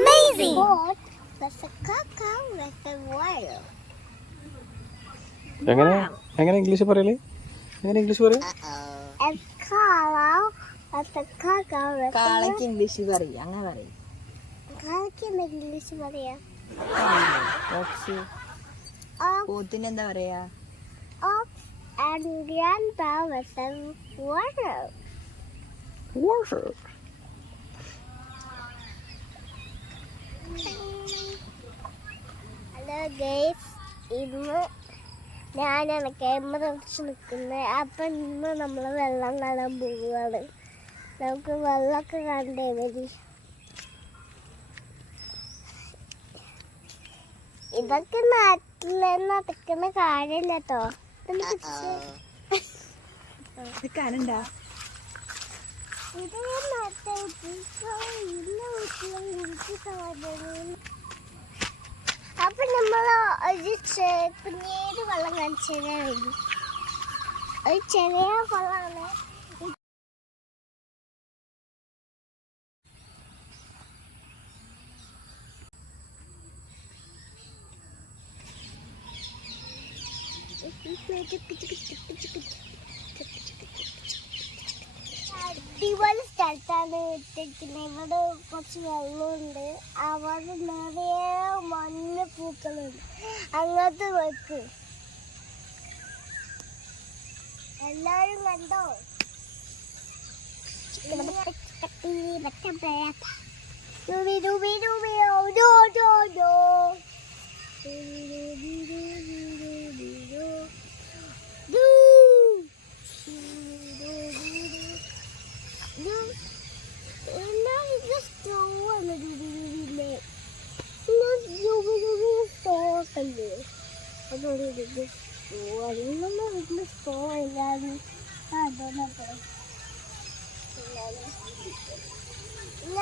Amazing. Boat with a cocoa with a wire. എങ്ങനെ English പറയല്? എങ്ങനെ ഇംഗ്ലീഷ് പറയും? A cow with a cocoa with a കാളയ്ക്ക് English പറയും, അങ്ങനെ പറയും. കാളയ്ക്ക് എന്താ ഇംഗ്ലീഷ് പറയാ? ഓക്സ്. പോത്തിന് എന്താ പറയാ? Ox and grandpa with a water. Hello guys, ഇന്ന് ഞാനാണ് ക്യാമറ വെച്ച് നിൽക്കുന്നത്. അപ്പം ഇന്ന് നമ്മൾ വെള്ളം കാണാൻ പോവുകയാണ്. നമുക്ക് വെള്ളമൊക്കെ കണ്ടേ മതി. ഇതൊക്കെ നാട്ടിൽ നടക്കുന്ന കാര്യമില്ല കേട്ടോ. കാണണ്ടാ? ഇത് നട്ട അപ്പൊ നമ്മൾ ഒരു കുഞ്ഞേര് വെള്ളം കാണിച്ചു തരാൻ ഒരു ചെറിയ വെള്ളമാണ്. അടിപൊളി സ്ഥലത്താണ് ഇട്ടിരിക്കുന്നത്. ഇവിടെ കുറച്ച് വെള്ളമുണ്ട്. അവിടെ നിറയെ മണ്ണ് പൂക്കളുണ്ട്. അങ്ങനത്തെ വെക്ക് എല്ലാരും കണ്ടോ?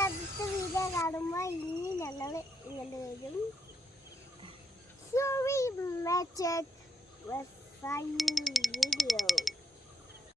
അടുത്ത വീഡിയോ കാണുമ്പോൾ ഇനി ഞങ്ങൾ ഇങ്ങനെ വരും. Sorry, Magic with funny video.